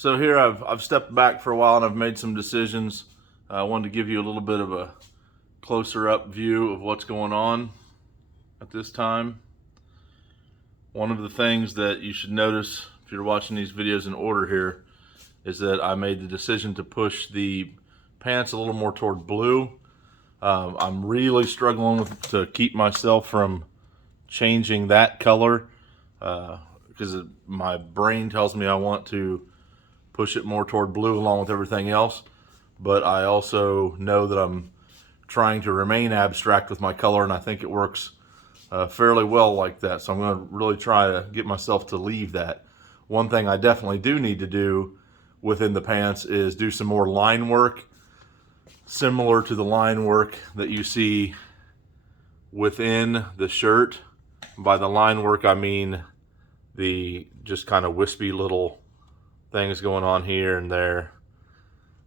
So here I've stepped back for a while and I've made some decisions. I wanted to give you a little bit of a closer up view of what's going on at this time. One of the things that you should notice if you're watching these videos in order here is that I made the decision to push the pants a little more toward blue. I'm really struggling to keep myself from changing that color because my brain tells me I want to push it more toward blue along with everything else, but I also know that I'm trying to remain abstract with my color, and I think it works fairly well like that. So I'm going to really try to get myself to leave that. One thing I definitely do need to do within the pants is do some more line work, similar to the line work that you see within the shirt. By the line work, I mean the just kind of wispy little things going on here and there,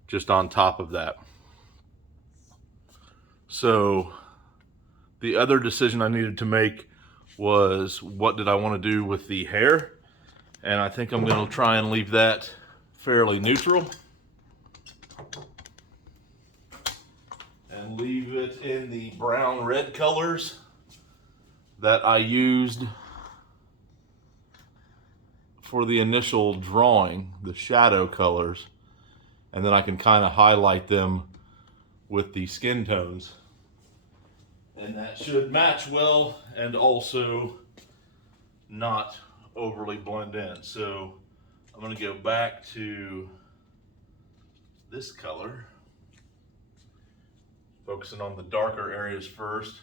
just on top of that. So the other decision I needed to make was what did I want to do with the hair, and I think I'm going to try and leave that fairly neutral and leave it in the brown red colors that I used for the initial drawing, the shadow colors, and then I can kind of highlight them with the skin tones, and that should match well and also not overly blend in. So I'm going to go back to this color, focusing on the darker areas first.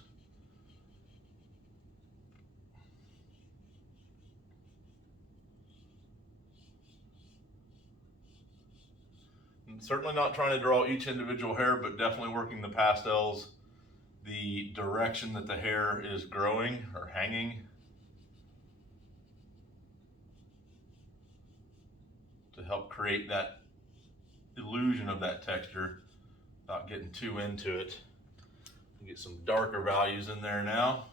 Certainly not trying to draw each individual hair, but definitely working the pastels, the direction that the hair is growing or hanging, to help create that illusion of that texture without getting too into it. Get some darker values in there now.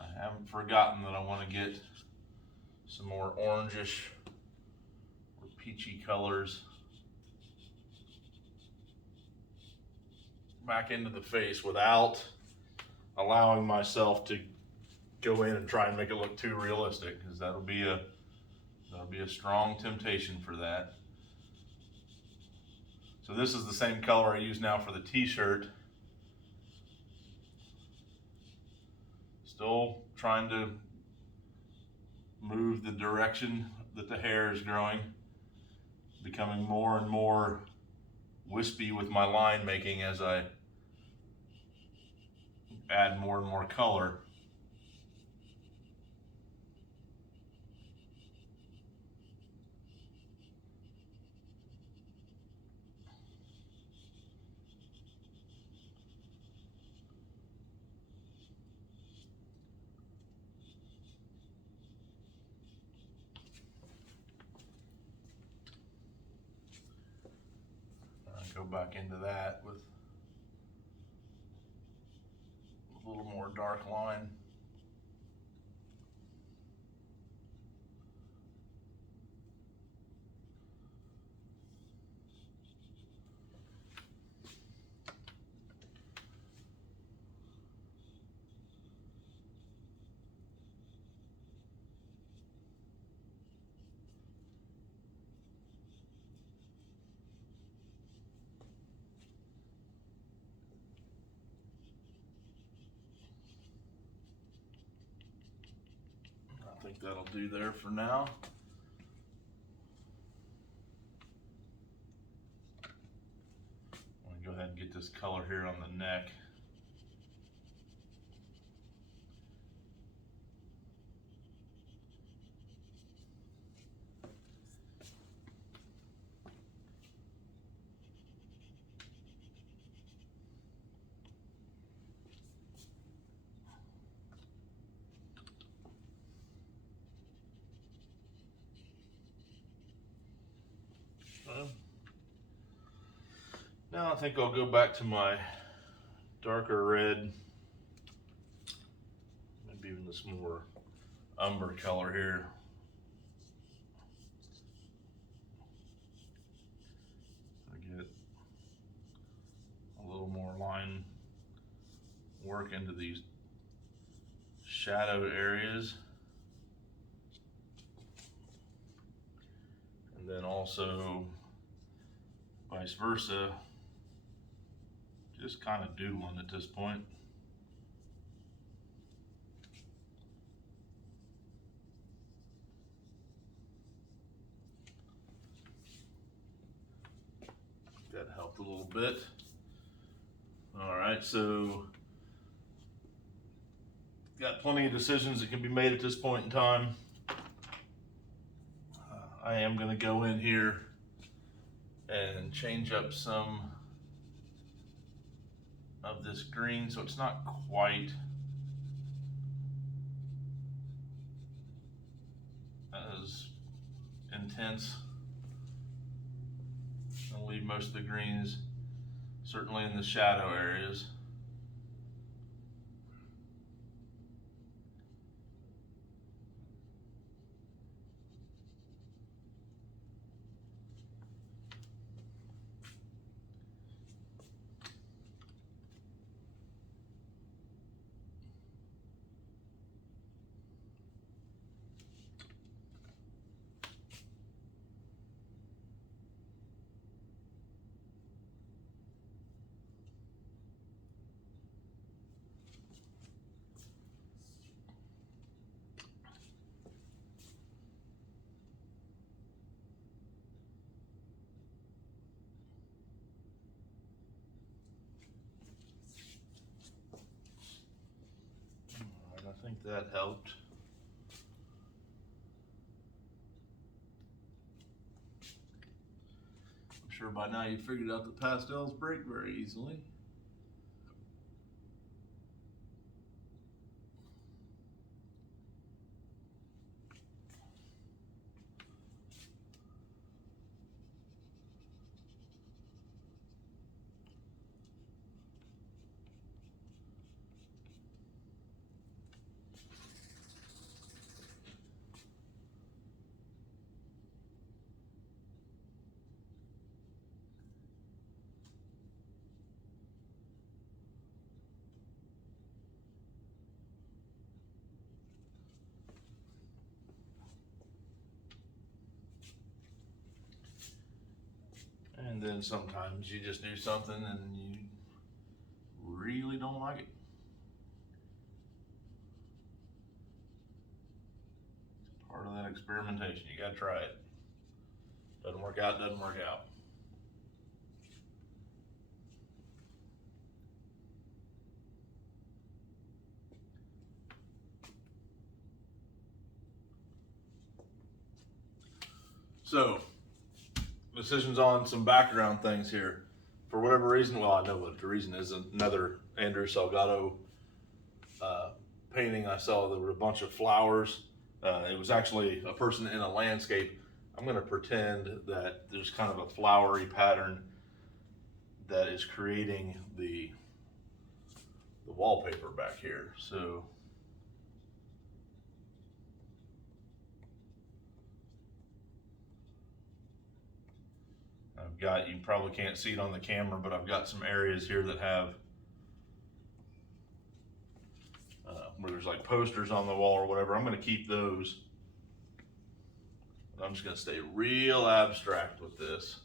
I haven't forgotten that I want to get some more orangish or peachy colors back into the face without allowing myself to go in and try and make it look too realistic, because that'll be a strong temptation for that. So this is the same color I use now for the t-shirt. Still trying to move the direction that the hair is growing, becoming more and more wispy with my line making as I add more and more color. Go back into that with a little more dark line. I think that'll do there for now. I'm going to go ahead and get this color here on the neck. Now I think I'll go back to my darker red, maybe even this more umber color here. I get a little more line work into these shadowed areas. And then also vice versa, just kind of doodling at this point. That helped a little bit. All right, so got plenty of decisions that can be made at this point in time. I am going to go in here and change up some of this green so it's not quite as intense. I'll leave most of the greens certainly in the shadow areas. I think that helped. I'm sure by now you figured out the pastels break very easily. And then sometimes you just do something and you really don't like it. It's part of that experimentation. You gotta try it. Doesn't work out, doesn't work out. So, decisions on some background things here. For whatever reason, well, I know what the reason is. Another Andrew Salgado painting I saw, there were a bunch of flowers. It was actually a person in a landscape. I'm going to pretend that there's kind of a flowery pattern that is creating the wallpaper back here. So I've got, you probably can't see it on the camera, but I've got some areas here that have where there's like posters on the wall or whatever. I'm going to keep those. I'm just going to stay real abstract with this.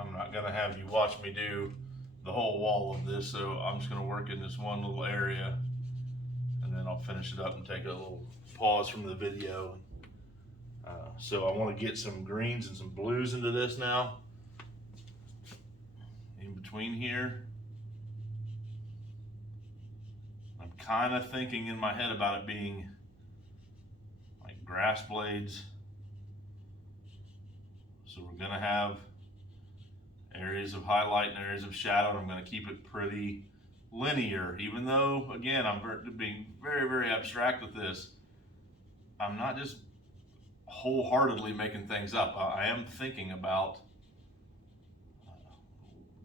I'm not going to have you watch me do the whole wall of this, so I'm just going to work in this one little area, and then I'll finish it up and take a little pause from the video. So I want to get some greens and some blues into this now, in between here. kind of thinking in my head about it being like grass blades. So we're gonna have areas of highlight and areas of shadow, and I'm gonna keep it pretty linear, even though, again, I'm being very, very abstract with this. I'm not just wholeheartedly making things up. I am thinking about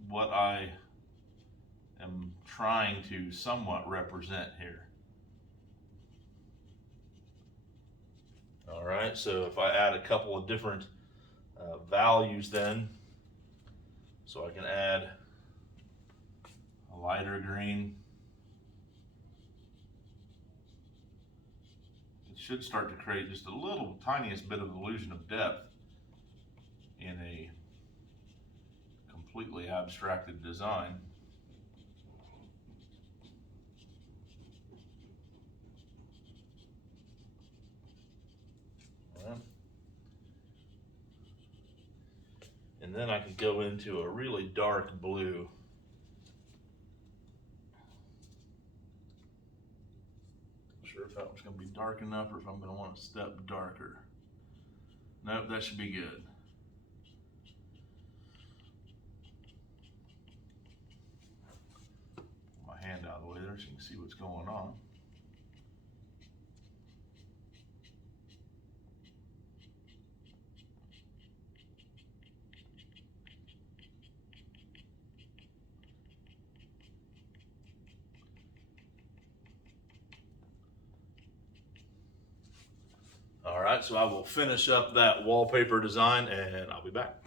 what I am trying to somewhat represent here. All right, so if I add a couple of different values then, so I can add a lighter green. It should start to create just a little tiniest bit of illusion of depth in a completely abstracted design. And then I can go into a really dark blue. Not sure if that was going to be dark enough or if I'm going to want a step darker. Nope, that should be good. Put my hand out of the way there so you can see what's going on. All right, so I will finish up that wallpaper design and I'll be back.